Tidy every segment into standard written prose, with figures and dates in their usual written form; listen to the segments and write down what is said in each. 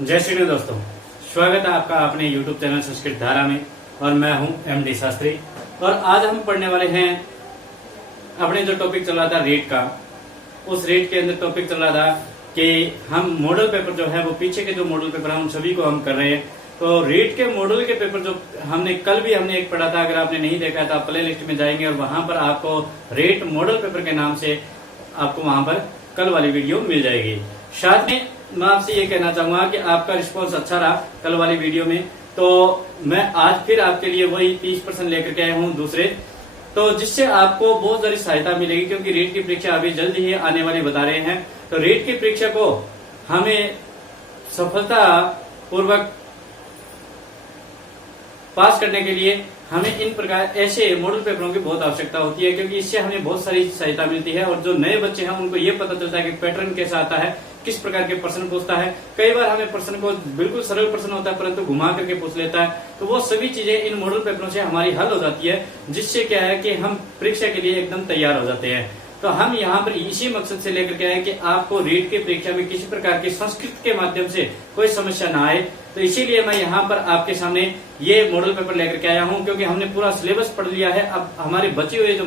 जय श्री राम दोस्तों, स्वागत है आपका अपने YouTube चैनल संस्कृत धारा में। और मैं हूं MD शास्त्री। और आज हम पढ़ने वाले हैं अपने जो टॉपिक चल रहा था रेट का। उस रेट के अंदर टॉपिक चल रहा था कि हम मॉडल पेपर जो है वो पीछे के जो मॉडल पेपर है उन सभी को हम कर रहे हैं। तो रेट के मॉडल के पेपर जो हमने कल भी एक पढ़ा था, अगर आपने नहीं देखा था प्ले लिस्ट में जाएंगे और वहां पर आपको रेट मॉडल पेपर के नाम से आपको वहां पर कल वाली वीडियो मिल जाएगी। साथ में मैं आपसे ये कहना चाहूंगा कि आपका रिस्पांस अच्छा रहा कल वाली वीडियो में, तो मैं आज फिर आपके लिए वही 30% लेकर के आया हूँ दूसरे, तो जिससे आपको बहुत सारी सहायता मिलेगी। क्योंकि रेट की परीक्षा अभी जल्द ही आने वाली बता रहे हैं, तो रेट की परीक्षा को हमें सफलता पूर्वक पास करने के लिए हमें इन प्रकार ऐसे मॉडल पेपरों की बहुत आवश्यकता होती है। क्योंकि इससे हमें बहुत सारी सहायता मिलती है और जो नए बच्चे हैं उनको ये पता चलता है कि पैटर्न कैसा आता है, किस प्रकार के प्रश्न पूछता है। कई बार हमें प्रश्न को बिल्कुल सरल प्रश्न होता है परंतु घुमा करके पूछ लेता है, तो वो सभी चीजें इन मॉडल पेपरों से हमारी हल हो जाती है, जिससे क्या है कि हम परीक्षा के लिए एकदम तैयार हो जाते हैं। तो हम यहाँ पर इसी मकसद से लेकर के आए कि आपको रेट की परीक्षा में किसी प्रकार की संस्कृत के माध्यम से कोई समस्या ना आए। तो इसीलिए मैं यहाँ पर आपके सामने ये मॉडल पेपर लेकर के आया हूँ, क्योंकि हमने पूरा सिलेबस पढ़ लिया है। अब हमारे बचे हुए जो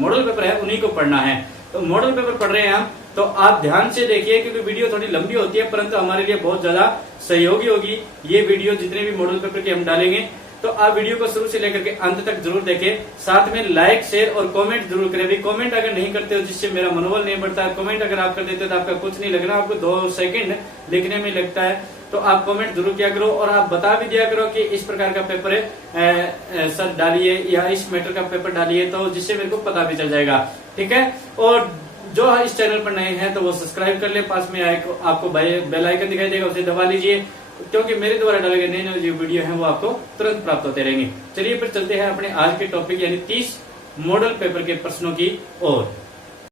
मॉडल पेपर है उन्हीं को पढ़ना है। तो मॉडल पेपर पढ़ रहे हैं हम, तो आप ध्यान से देखिए, क्योंकि वीडियो थोड़ी लंबी होती है परंतु हमारे लिए बहुत ज्यादा सहयोगी होगी ये वीडियो। जितने भी मॉडल पेपर के हम डालेंगे तो आप वीडियो को शुरू से लेकर के अंत तक जरूर देखें। साथ में लाइक, शेयर और कमेंट जरूर करें। भी कमेंट अगर नहीं करते हो जिससे मेरा मनोबल नहीं बढ़ता है, कमेंट अगर आप कर देते हो तो आपका कुछ नहीं लगना, आपको 2 सेकंड लिखने में लगता है, तो आप कमेंट जरूर किया करो। और आप बता भी दिया करो कि इस प्रकार का पेपर है सर डालिए या इस मैटर का पेपर डालिए, तो जिससे मेरे को पता भी चल जाएगा। ठीक है। और जो इस चैनल पर नए हैं तो वो सब्सक्राइब कर ले, पास में आपको बेल आइकन दिखाई देगा, उसे दबा लीजिए, क्योंकि मेरे द्वारा डाले गए नए नए जो वीडियो हैं वो आपको तुरंत प्राप्त होते रहेंगे। चलिए फिर चलते हैं अपने आज के टॉपिक यानी 30 मॉडल पेपर के प्रश्नों की ओर।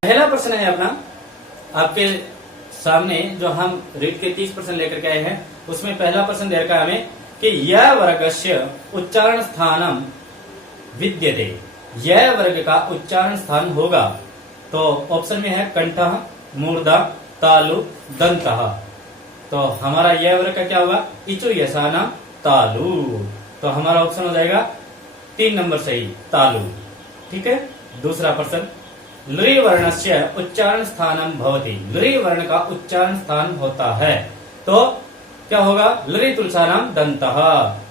पहला प्रश्न है अपना आपके सामने, जो हम रेट के 30% लेकर के आए हैं, उसमें पहला प्रश्न दे रखा है हमें कि यह वर्गस्य उच्चारण स्थानम विद्यते। यह वर्ग का उच्चारण स्थान होगा, तो ऑप्शन में है कंठः, मूर्धा, तालु, दंतः। तो हमारा यह वर्ग का क्या होगा? इचु यसाना तालु। तो हमारा ऑप्शन हो जाएगा 3 नंबर सही, तालु। ठीक है। दूसरा प्रश्न, लृ वर्णस्य उच्चारण स्थानम भवति। लृ वर्ण का उच्चारण स्थान होता है, तो क्या होगा? लृ तुलसानाम दंतः।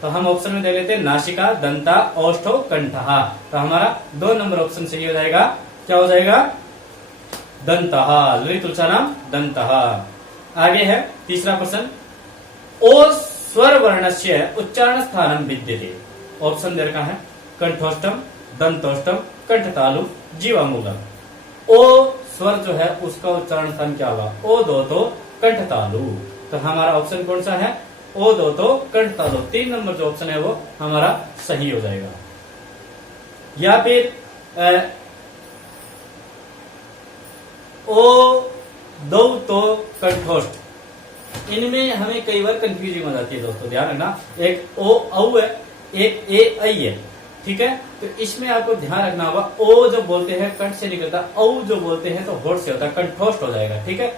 तो हम ऑप्शन में दे लेते हैं नासिका, दंता, ओष्ठो, कंठः। तो हमारा 2 नंबर ऑप्शन सही हो जाएगा। क्या हो जाएगा? दंतः, लृ तुलसानाम दंतः। आगे है तीसरा प्रश्न, ओ स्वर वर्णस्य उच्चारण स्थानम विद्यते। ऑप्शन दे रखा है कंठोष्टम, दंतोष्टम, कंठतालु, जीवामूलम। ओ स्वर जो है उसका उच्चारण स्थान क्या होगा? ओ दो तो कंठतालु। तो हमारा ऑप्शन कौन सा है? ओ दो तो कंठतालु। 3 नंबर जो ऑप्शन है वो हमारा सही हो जाएगा। या फिर ओ दो तो कंठोष्ठ। इनमें हमें कई बार कंफ्यूजिंग हो जाती है दोस्तों, ध्यान रखना। एक ओ औ है, एक ए ऐ है। ठीक है। तो इसमें आपको ध्यान रखना होगा, ओ जो बोलते हैं कंठ से निकलता, औ जो बोलते हैं तो होठ से होता है, कंठोष्ठ हो जाएगा। ठीक है।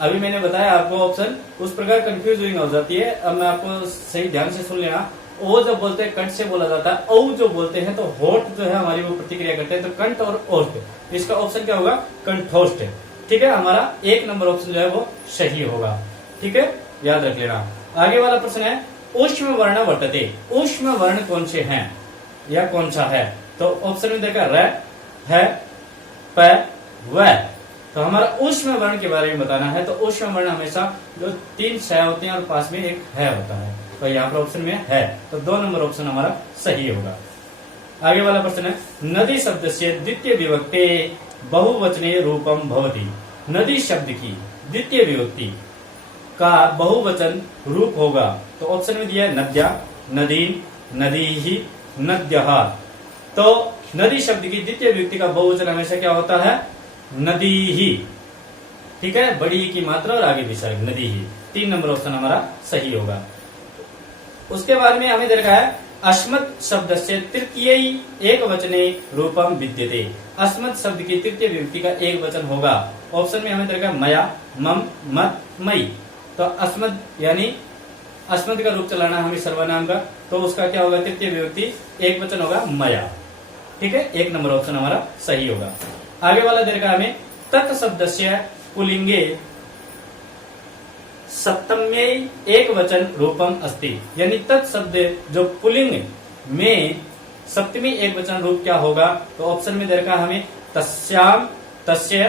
अभी मैंने बताया आपको ऑप्शन, उस प्रकार कंफ्यूजिंग हो जाती है। अब मैं आपको सही ध्यान से सुन लेना। ओ जो बोलते हैं कंठ से बोला जाता है, औ जो बोलते हैं तो होठ जो है हमारी वो प्रतिक्रिया करते हैं, तो कंठ और ओष्ठ। इसका ऑप्शन क्या होगा? कंठोष्ठ। ठीक है। हमारा 1 नंबर ऑप्शन जो है वो सही होगा। ठीक है, याद रख लेना। आगे वाला प्रश्न है, ऊष्म वर्ण वर्तते। ऊष्म वर्ण कौन से हैं या कौन सा है? तो ऑप्शन में देखा र, है, प, व। तो हमारा ऊष्म वर्ण के बारे में बताना है। तो ऊष्म वर्ण हमेशा जो 3 स होते हैं और पास में एक है होता है, तो यहाँ पर ऑप्शन में है, तो 2 नंबर ऑप्शन हमारा सही होगा। आगे वाला प्रश्न है, नदी शब्द से द्वितीय विभक्ति बहुवचनीय रूपम भवति। नदी शब्द की द्वितीय विभक्ति का बहुवचन रूप होगा, तो ऑप्शन में दिया है नद्या, नदीन, नदीहि, नद्यः। तो नदी शब्द की द्वितीय विभक्ति का बहुवचन हमेशा क्या होता है? नदीहि। ठीक है। बड़ी की मात्रा और आगे विसर्ग, नदीहि। 3 नंबर ऑप्शन हमारा सही होगा। उसके बाद में हमें दे रखा है, अस्मत् शब्द से तृतीय एक वचने रूपम विद्यते। अस्मत् शब्द की तृतीय विभक्ति का एक वचन होगा। ऑप्शन में हमें दे रखा है मया, मम, मत, मई। तो अस्मद यानी अस्मद का रूप चलाना हमें सर्वनाम का, तो उसका क्या होगा, तृतीय विभक्ति एक वचन होगा मया। ठीक है, 1 नंबर ऑप्शन हमारा सही होगा। आगे वाला दे रखा हमें तत्शब्दस्य पुलिंगे सप्तम्ये एक वचन रूपम अस्ति, यानी तत्शब्द जो पुलिंग में सप्तमी एक वचन रूप क्या होगा, तो ऑप्शन में दे रखा हमें तस्याम, तस्य,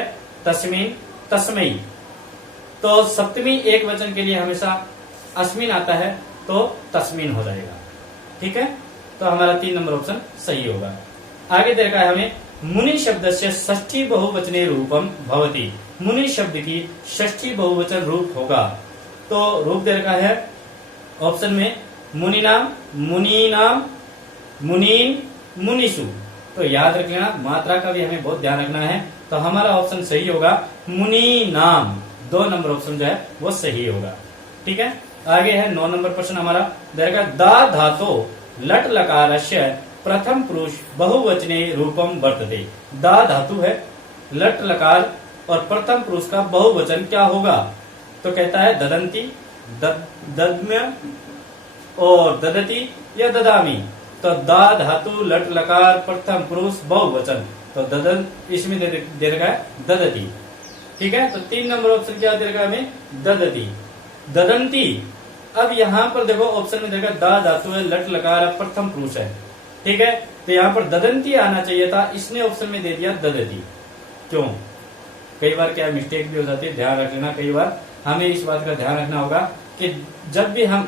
तस्मिन, तस्मै। तो सप्तमी एक वचन के लिए हमेशा अस्मिन आता है, तो तस्मिन हो जाएगा। ठीक है, तो हमारा 3 नंबर ऑप्शन सही होगा। आगे दे रखा है हमें मुनि शब्द से षष्ठी बहुवचने रूपम भवति, मुनि शब्द की षष्ठी बहुवचन रूप होगा। तो रूप दे रखा है ऑप्शन में मुनिनाम, मुनीनाम, मुनीन, मुनिसु। तो याद रख लेना, मात्रा का भी हमें बहुत ध्यान रखना है। तो हमारा ऑप्शन सही होगा मुनीनाम, 2 नंबर ऑप्शन जो है वो सही होगा। ठीक है, आगे है 9 नंबर प्रश्न हमारा देगा दा धातो लट लकारस्य प्रथम पुरुष बहुवचने रूपम वर्तते। दा धातु है, लट लकार और प्रथम पुरुष का बहुवचन क्या होगा, तो कहता है ददंती, दद्म्य और ददती या ददामी। तो दा धातु लट लकार प्रथम पुरुष बहुवचन, तो ददन इसमें दे रखा है ददती। ठीक है, तो 3 नंबर ऑप्शन क्या दे रखा है हमें, ददती, ददंती। अब यहाँ पर देखो ऑप्शन में देखा दा धातु है, लट लकार प्रथम पुरुष है। ठीक है, तो यहाँ पर ददंती आना चाहिए था, इसने ऑप्शन में दे दिया ददती। क्यों, कई बार क्या मिस्टेक भी हो जाती है, ध्यान रख लेना। कई बार हमें इस बात का ध्यान रखना होगा कि जब भी हम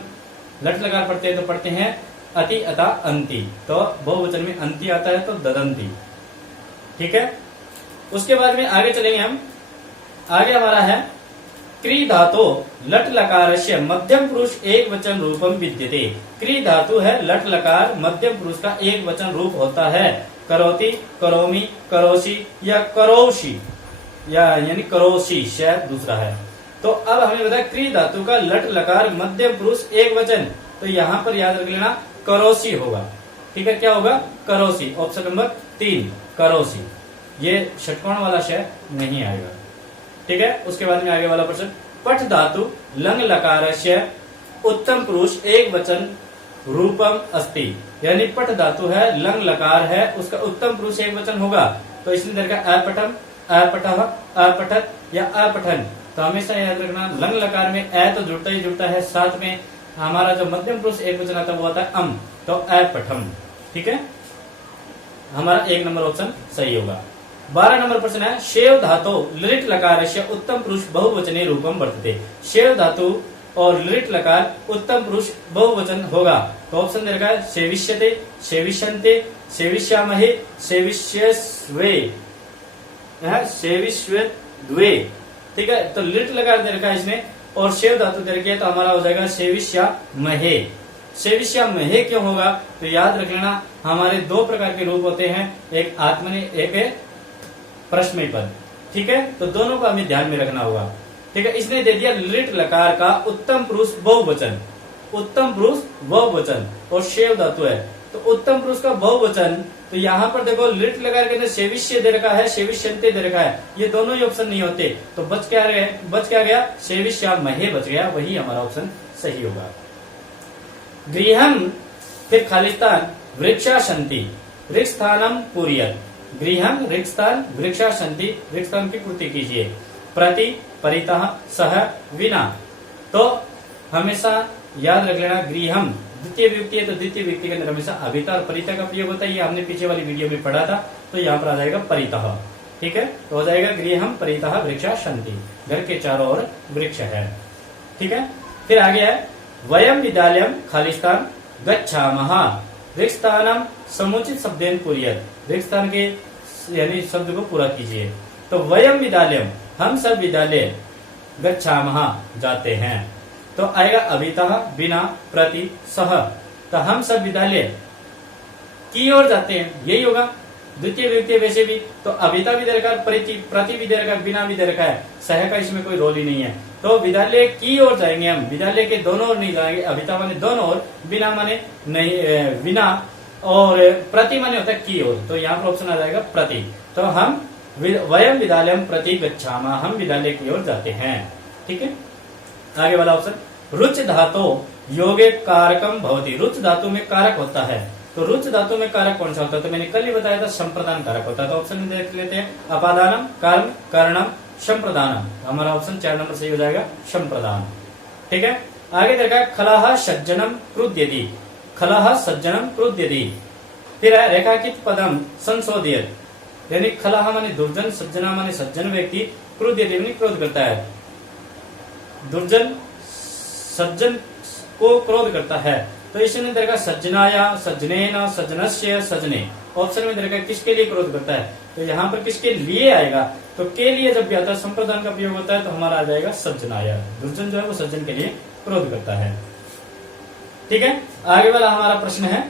लट लकार पढ़ते हैं तो पढ़ते हैं अति, अता, अंति। तो बहुवचन में अंति आता है तो ददंती। ठीक है, उसके बाद में आगे चलेंगे हम। आगे हमारा है क्री धातु लट लकारस्य मध्यम पुरुष एक वचन रूपम विद्यते। क्री धातु है, लट लकार मध्यम पुरुष का एक वचन रूप होता है। करोति, करोमी, करोसी या करोशी, या यानी करोशी शायद दूसरा है। तो अब हमें बताया क्री धातु का लट लकार मध्यम पुरुष एक वचन, तो यहाँ पर याद रख लेना करोसी होगा। ठीक है, क्या होगा, करोसी। ऑप्शन नंबर 3 करोसी, ये षटकोण वाला शायद नहीं आएगा। ठीक है, उसके बाद में आगे वाला प्रश्न पठ धातु लंग लकारस्य उत्तम पुरुष एक वचन रूपम अस्ति, यानी पठ धातु है, लंग लकार है, उसका उत्तम पुरुष एक वचन होगा। तो इसमें दरका अपठम, अपठः, अपठत या अपठन। तो हमेशा याद रखना लंग लकार में ए तो जुड़ता ही जुड़ता है, साथ में हमारा जो मध्यम पुरुष एक वचन आता है वो आता है अम, तो अपठम। ठीक है, हमारा 1 नंबर ऑप्शन सही होगा। 12 नंबर प्रश्न है शेव धातु लिट लकारस्य उत्तम पुरुष बहुवचने रूपम वर्तते। शेव धातु और लिट लकार उत्तम पुरुष बहुवचन होगा। तो ऑप्शन दे रखा है सेविष्यते, सेविष्यन्ते, सेविष्यामहे, सेविष्यस्वे, सेविष्यद्वे। ठीक है, तो लिट लकार दे रखा है इसमें, और शेव धातु दे रखी है, तो हमारा हो जाएगा सेविष्यामहे। सेविष्यामहे क्यों होगा, तो याद रख लेना हमारे 2 प्रकार के रूप होते हैं, एक आत्मने, एक है प्रश्नमय पद। ठीक है, तो दोनों का हमें ध्यान में रखना होगा। ठीक है, इसने दे दिया लिट लकार का उत्तम पुरुष बहुवचन, उत्तम पुरुष बहुवचन और शेव धातु है, तो उत्तम पुरुष का बहुवचन। तो यहाँ पर देखो लिट लकार के अंदर सेविष्य दे रखा है, सेविष्यन्ते दे रखा है, ये दोनों ही ऑप्शन नहीं होते, तो बच क्या गया, सेविष्यामहे बच गया, वही हमारा ऑप्शन सही होगा। गृहम, फिर खालिस्तान, वृक्षाशंति, वृक्षस्थानम पूर्यत। गृहम रिक्स्थान, वृक्षाशंति, वृक्षस्थान की पूर्ति कीजिए। प्रति, परितः, सह, विना। तो हमेशा याद रख लेना गृहम द्वितीय विभक्ति है, तो द्वितीय विभक्ति के अंदर हमेशा अभिता और परिता का प्रयोग होता है। ये हमने पीछे वाली वीडियो में पढ़ा था, तो यहाँ पर आ जाएगा परितः। ठीक है, तो हो जाएगा गृहम परितः वृक्षाशंति, घर के चारों ओर वृक्ष है। ठीक है, फिर आगे है वयम विद्यालयम खालिस्तान गच्छामः, वृक्षस्थानम समुचित शब्देन पूर्यत। वृक्षस्थान के यानी शब्द को पूरा कीजिए। तो वयम विद्यालयम, हम सब विद्यालय, गच्छामः जाते हैं, तो आएगा अभितः, बिना, प्रति, सह। तो हम सब विद्यालय की ओर जाते हैं, यही होगा द्वितीय विभक्ति। वैसे भी तो अभिता भी दे रखा है, प्रति भी दे रखा है, बिना भी दे रखा है, सह का इसमें कोई रोल ही नहीं है। तो विद्यालय की ओर जाएंगे हम, विद्यालय के दोनों ओर नहीं जाएंगे। अभिता माने दोनों ओर, बिना माने नहीं, बिना, और प्रति माने होता है की ओर, तो यहाँ पर ऑप्शन आ जाएगा प्रति। तो हम वयम विद्यालयम प्रति गच्छामः, हम विद्यालय की ओर जाते हैं। ठीक है, आगे वाला ऑप्शन, रुच धातु योगे कारकम भवति। रुच धातु में कारक होता है, तो रुच धातु में कारक कौन सा होता है? तो मैंने कल ही बताया था संप्रदान कारक होता है। तो ऑप्शन में देख लेते हैं, अपादानम, कर्म, करणम, संप्रदानम। हमारा ऑप्शन 4 नंबर सही हो जाएगा, संप्रदान। ठीक है, आगे देखा खलाह सज्जनम क्रुद्यति। खलाह सज्जनम क्रुद्यति। फिर है रेखाकित पदम संशोधित, यानी खलाह माने दुर्जन, सज्जना माने सज्जन व्यक्ति, क्रुद्यति माने क्रोध करता है। दुर्जन सज्जन को क्रोध करता है, तो इसने देखा सज्जनाया, सज्जनेन, सज्जनस्य, सज्जने। ऑप्शन में देखा किसके लिए क्रोध करता है, तो यहाँ पर किसके लिए आएगा, तो के लिए जब भी आता है संप्रदान का प्रयोग होता है तो हमारा आ जाएगा सज्जनाया। दुर्जन जो है वो सज्जन के लिए क्रोध करता है। ठीक है, आगे वाला हमारा प्रश्न है,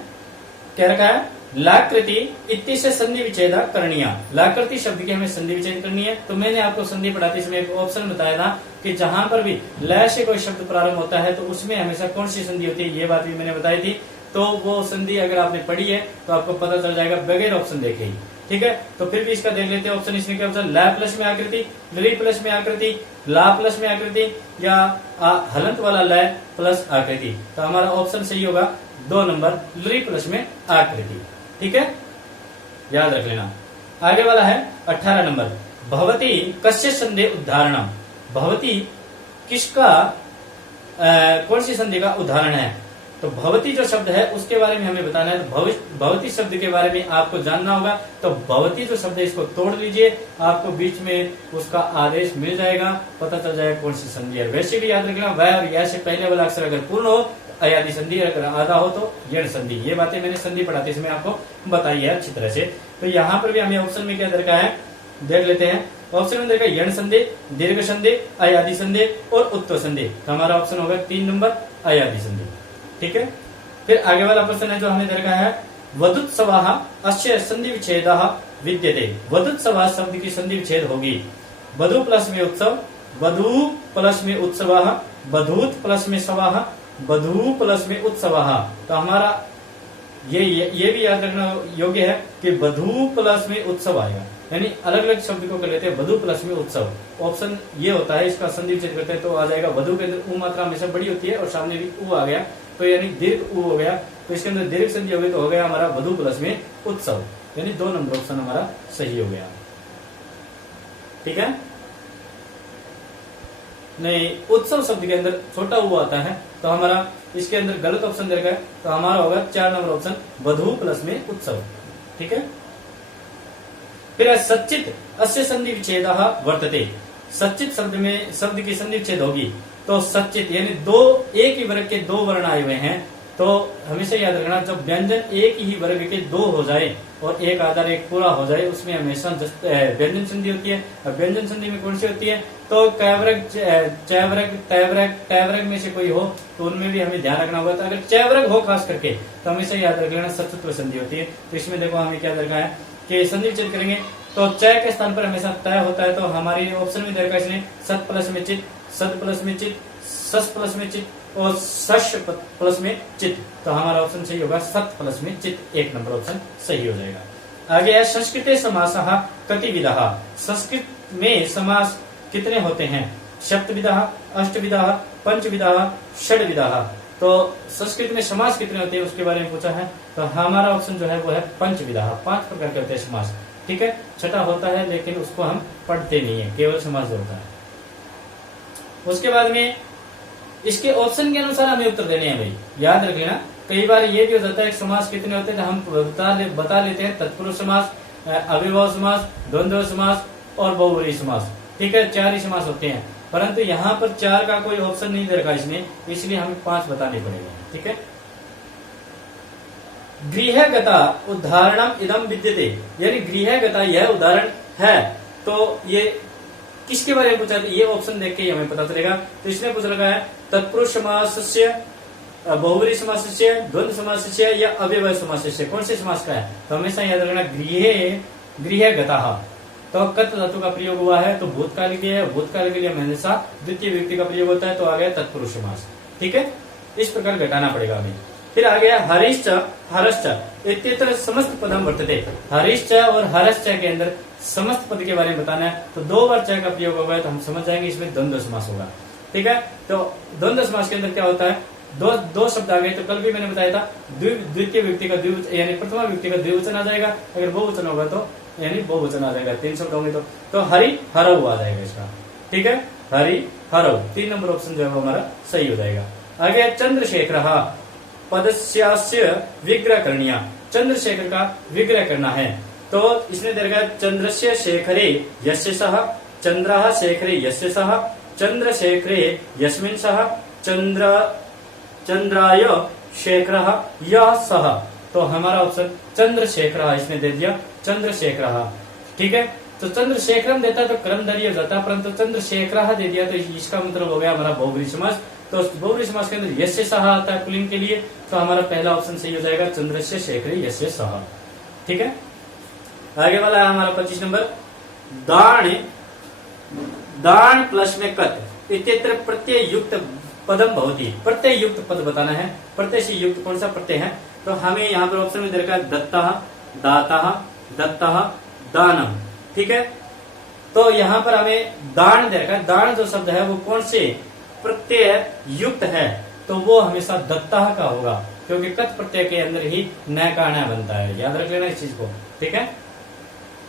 क्या रखा है, लाकृति इत्ति से संधि विच्छेद करणीय। लाकृति शब्द की हमें संधि विच्छेद करनी है। तो मैंने आपको संधि पढ़ाते समय एक ऑप्शन बताया था कि जहां पर भी ल से कोई शब्द प्रारंभ होता है तो उसमें हमेशा कौन सी संधि होती है, ये बात भी मैंने बताई थी। तो वो संधि अगर आपने पढ़ी है तो आपको पता चल जाएगा बगैर ऑप्शन देखे ही। ठीक है, तो फिर भी इसका देख लेते हैं ऑप्शन। इसमें क्या ऑप्शन, ला प्लस में आकृति, लरी प्लस में आकृति, ला प्लस में आकृति, या हलंत वाला ल प्लस आकृति। तो हमारा ऑप्शन सही होगा 2 नंबर, लरी प्लस में आकृति। ठीक है, याद रख लेना। आगे वाला है 18 नंबर, भवती कस्य संधि उदाहरणम। भवती किसका कौन सी संधि का उदाहरण है, तो भवती जो शब्द है उसके बारे में हमें बताना है। तो भवती शब्द के बारे में आपको जानना होगा। तो भवती जो शब्द है इसको तोड़ लीजिए, आपको बीच में उसका आदेश मिल जाएगा, पता चल जाएगा कौन सी संधि है। वैसे भी याद रखना, वह और यह से पहले वाला अक्षर अगर पूर्ण हो अयादि संधि, अगर आधा हो तो यण संधि। ये बातें मैंने संधि पढ़ाते समय आपको बताई है अच्छी तरह से। तो यहाँ पर भी हमें ऑप्शन में क्या दरकार है, देख लेते हैं। ऑप्शन में देखा यण संधि, दीर्घ संधि, अयादि संधि और उत्तर संधि। तो हमारा ऑप्शन होगा 3 नंबर, अयादि संधि। ठीक है, फिर आगे वाला प्रश्न है जो हमें दरकार है, वधुत्सवा अस्य संधि विच्छेद विद्यते। वधुत्सवा शब्द की संधि विच्छेद होगी। वधु प्लस में उत्सव, वधु प्लस में उत्सव, वधूत प्लस में सवाह, वधु प्लस में उत्सव। तो हमारा ये भी याद रखना योग्य है कि वधु प्लस में उत्सव आएगा, यानी अलग अलग शब्द को कर लेते हैं वधु प्लस में उत्सव। ऑप्शन ये होता है, इसका संधि विच्छेद करते हैं तो आ जाएगा, वधु के अंदर उ मात्रा हमेशा बड़ी होती है और सामने भी उ आ गया तो यानी दीर्घ उ हो गया, तो इसके अंदर दीर्घ संधि हो गई तो हो गया हमारा वधु प्लस में उत्सव, यानी 2 नंबर ऑप्शन हमारा सही हो गया। ठीक है, नहीं उत्सव शब्द के अंदर छोटा उ आता है तो हमारा इसके अंदर गलत ऑप्शन दे रखा है, तो हमारा होगा 4 नंबर ऑप्शन, वधु प्लस में उत्सव। ठीक है, फिर सच्चित अस्य संधि विच्छेद वर्तते। सच्चित शब्द की संधि विच्छेद होगी तो सच्चित यानी एक ही वर्ग के 2 वर्ण आए हुए हैं, तो हमेशा याद रखना जब व्यंजन एक ही वर्ग के 2 हो जाए और एक आधार एक पूरा हो जाए उसमें हमेशा व्यंजन संधि होती है। अब व्यंजन संधि में कौन सी होती है, तो कैवरग, चैवरग, तैवरग, टैवरग में से कोई हो तो उनमें भी हमें ध्यान रखना होगा। तो अगर चैवरग हो खास करके तो हमेशा याद रख लेना सचत्व संधि होती है। तो इसमें देखो हमें क्या दरकार है कि संधि विच्छेद करेंगे तो च के स्थान पर हमेशा तय होता है, तो हमारी ऑप्शन में दरकार इसलिए सत प्लस में चित, सद प्लस में चित, सस प्लस में चित और सश प्लस में चित। तो हमारा ऑप्शन सही होगा सत प्लस में चित, 1 नंबर ऑप्शन सही हो जाएगा। आगे है संस्कृते समासः कतिविधः। संस्कृत में समास कितने होते हैं, सप्तविधः, अष्टविधः, पंचविधः, षड्विधः। तो संस्कृत में समास कितने होते हैं उसके बारे में पूछा है, तो हमारा ऑप्शन जो है वो है पंचविधः। 5 प्रकार के होते हैं समास। ठीक है, छठा होता है लेकिन उसको हम पढ़ते नहीं है, केवल समास होता है। उसके बाद में इसके ऑप्शन के अनुसार हमें उत्तर देने हैं भाई, याद रख लेना। कई बार ये भी हो जाता है समास कितने होते हैं, हम बता लेते हैं तत्पुरुष समास, अविभाव समास, द्वंद्व समास और बहुव्रीहि समास। ठीक है, 4 ही समास होते हैं, परंतु यहाँ पर 4 का कोई ऑप्शन नहीं दे रखा इसमें, इसलिए हमें 5 बताने पड़ेगा। ठीक है, गृहगता उदाहरणम इदम विद्यते, यानी गृहगता यह उदाहरण है। तो ये किसके बारे में पूछा, ये ऑप्शन देख के ही हमें पता चलेगा। तो इसने पूछ रखा है तत्पुरुष समासस्य, बहुव्रीहि समासस्य, द्वंद्व समासस्य या अव्यवय समासस्य, कौन से समास का है। तो हमेशा याद रखना गृहगता, तो कत धातु का प्रयोग हुआ है तो भूतकाल के लिए, भूतकाल के लिए हमेशा द्वितीय व्यक्ति का प्रयोग होता है, तो आ गया तत्पुरुष समास। ठीक है, इस प्रकार घटाना पड़ेगा हमें। फिर आ गया हरिश्च, हरश्च इत्यत्र समस्त पदम वर्तते। हरिश्च और हरश्च के अंदर समस्त पद के बारे में बताना है, तो 2 बार च का प्रयोग होगा तो हम समझ जाएंगे इसमें द्वंद्व समास होगा। ठीक है। तो द्वंद्व समास के अंदर क्या होता है, दो शब्द आ गए तो कल भी मैंने बताया था द्वितीय व्यक्ति का द्विवचन यानी प्रथमा व्यक्ति का द्विवचन आ जाएगा, अगर बहुवचन होगा तो यानी बहुवचन आ जाएगा, 3 शब्द होंगे तो हरि हरऊ आ जाएगा इसका, ठीक है, हरि हरऊ 3 नंबर ऑप्शन जो है वो हमारा सही हो जाएगा। आगे चंद्रशेखर पदस्यास्य विग्रह करणीय, चंद्रशेखर का विग्रह करना है तो इसने देगा चंद्रस्य शेखरे यस्य सह, चंद्रः शेखरे यस्य सह, चंद्रशेखरे यस्मिन् सह, चंद्राय शेखरः यः सह। तो हमारा ऑप्शन चंद्रशेखर इसने दे दिया, चंद्रशेखर, ठीक है। तो चंद्रशेखरम देता तो क्रमधारी हो जाता, परंतु चंद्रशेखर दे दिया तो इसका मतलब हो गया हमारा बहुब्री समास। तो बहुब्री समास के अंदर यस्य सह आता है पुल्लिंग के लिए, तो हमारा पहला ऑप्शन सही हो जाएगा चंद्रस्य शेखरे यस्य सह, ठीक है। आगे वाला है हमारा 25 नंबर, दान प्लस में कत इत्यत्र प्रत्यय युक्त पदम भवति, प्रत्यय युक्त पद बताना है, प्रत्यय से युक्त कौन सा प्रत्यय है, तो हमें यहाँ पर ऑप्शन में दे रखा है दत्तः, दातः, दत्तः, दानम, ठीक है। तो यहाँ पर हमें दान दे रखा है, दान जो शब्द है वो कौन से प्रत्यय युक्त है, तो वो हमेशा दत्तः का होगा, क्योंकि कत प्रत्यय के अंदर ही न का न बनता है, याद रख लेना इस चीज को, ठीक है।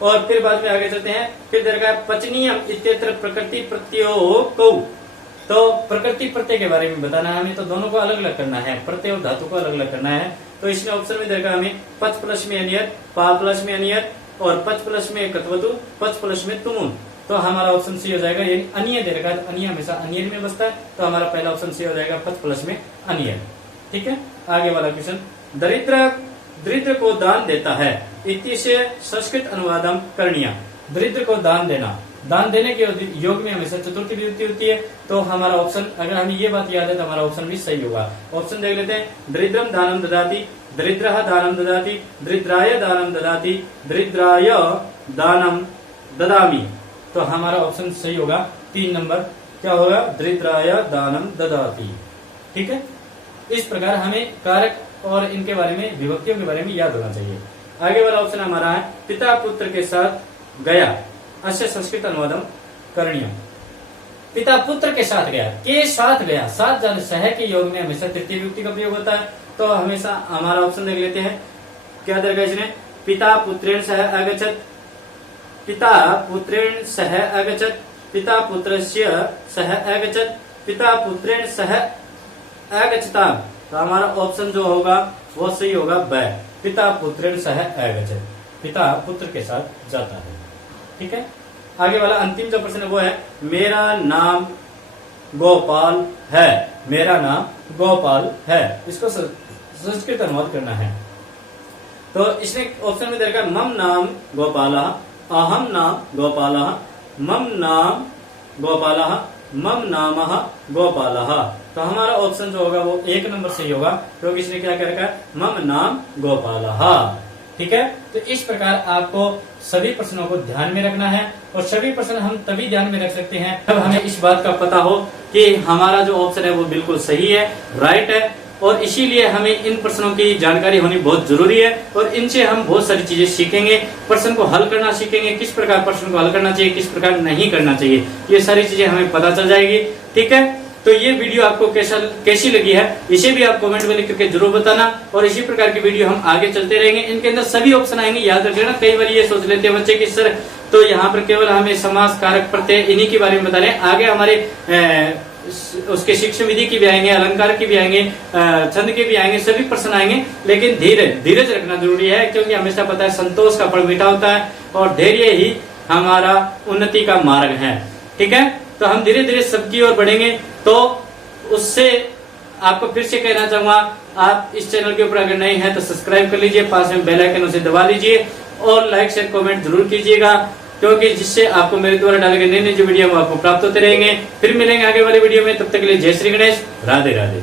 और फिर बाद में आगे चलते हैं, फिर दे रखा है पचनीयम इत्यत्र प्रकृति प्रत्ययो कौ, तो प्रकृति प्रत्यय के बारे में बताना है हमें, तो दोनों को अलग अलग करना है, प्रत्यय और धातु को अलग अलग करना है। तो इसने ऑप्शन में देखा हमें पच प्लस में अनियत, पा प्लस में अनियत और पच प्लस में कतवतु, पच प्लस में तुमुन, तो हमारा ऑप्शन सी हो जाएगा। यानी अनिय दे रखा है, अनिय हमेशा अनियन में बसता है, तो हमारा पहला ऑप्शन सी हो जाएगा पच प्लस में अनियन, ठीक है। आगे वाला क्वेश्चन, दरिद्र को दान देता है इति से संस्कृत अनुवादम करणीय, दरिद्र को दान देना, दान देने के योग में हमेशा चतुर्थी विभक्ति होती है, तो हमारा ऑप्शन अगर हमें ये बात याद है तो हमारा ऑप्शन भी सही होगा। ऑप्शन देख लेते हैं, दरिद्रम दानम ददाति, दरिद्रः दानम ददाति, दरिद्राय दानम ददाति, दरिद्राय दानम ददामि, तो हमारा ऑप्शन सही होगा 3 नंबर, क्या होगा, दरिद्राय दानम ददाति, ठीक है। इस प्रकार हमें कारक और इनके बारे में, विभक्तियों के बारे में याद होना चाहिए। आगे वाला ऑप्शन हमारा है पिता पुत्र के साथ गया, अस्य संस्कृत अनुवादम करणीय, पिता पुत्र के साथ गया, के साथ गया, साथ जाने सह के योग में हमेशा तृतीय विभक्ति का प्रयोग होता है, तो हमेशा हमारा ऑप्शन देख लेते हैं, क्या देगा इसने, पिता पुत्रेण सह अगच्छत्, पिता पुत्रेण सह अगच्छत्, पिता पुत्रस्य सह अगच्छत्, पिता पुत्रेण सह अगच्छताम, तो हमारा ऑप्शन जो होगा वो सही होगा ब, पिता पुत्रेण सह अगच्छत्, पिता पुत्र के साथ जाता है, ठीक है। आगे वाला अंतिम जो प्रश्न है वो है, मेरा नाम गोपाल है, मेरा नाम गोपाल है, इसको संस्कृत अनुवाद करना है, तो इसने ऑप्शन में दे रखा मम नाम गोपालः, अहम नाम गोपालः, मम नाम गोपालः, मम नामः गोपालः, तो हमारा ऑप्शन जो होगा वो 1 नंबर सही होगा, क्योंकि इसने क्या कर रखा है, मम नाम गोपालः, ठीक है। तो इस प्रकार आपको सभी प्रश्नों को ध्यान में रखना है, और सभी प्रश्न हम तभी ध्यान में रख सकते हैं जब हमें इस बात का पता हो कि हमारा जो ऑप्शन है वो बिल्कुल सही है, राइट है, और इसीलिए हमें इन प्रश्नों की जानकारी होनी बहुत जरूरी है, और इनसे हम बहुत सारी चीजें सीखेंगे, प्रश्न को हल करना सीखेंगे, किस प्रकार प्रश्न को हल करना चाहिए, किस प्रकार नहीं करना चाहिए, ये सारी चीजें हमें पता चल जाएगी, ठीक है। तो ये वीडियो आपको कैसी लगी है, इसे भी आप कमेंट में लिख करके जरूर बताना, और इसी प्रकार की वीडियो हम आगे चलते रहेंगे। इनके अंदर सभी ऑप्शन आएंगे, याद रख लेना। कई बार ये सोच लेते हैं बच्चे कि सर तो यहाँ पर केवल हमें समास, कारक, प्रत्यय इन्हीं के बारे में बता रहे हैं, आगे हमारे उसके शिक्षण विधि की भी आएंगे, अलंकार की भी आएंगे, छंद के भी आएंगे, सभी प्रश्न आएंगे, लेकिन धीरज रखना जरूरी है, क्योंकि हमेशा पता है संतोष का फल मीठा होता है, और धैर्य ही हमारा उन्नति का मार्ग है, ठीक है। तो हम धीरे धीरे सबकी ओर बढ़ेंगे। तो उससे आपको फिर से कहना चाहूंगा, आप इस चैनल के ऊपर अगर नए हैं तो सब्सक्राइब कर लीजिए, पास में बेल आइकन उसे दबा लीजिए, और लाइक शेयर कमेंट जरूर कीजिएगा, क्योंकि जिससे आपको मेरे द्वारा डाले गए नए नए जो वीडियो आपको प्राप्त होते रहेंगे। फिर मिलेंगे आगे वाली वीडियो में, तब तक के लिए जय श्री गणेश, राधे राधे।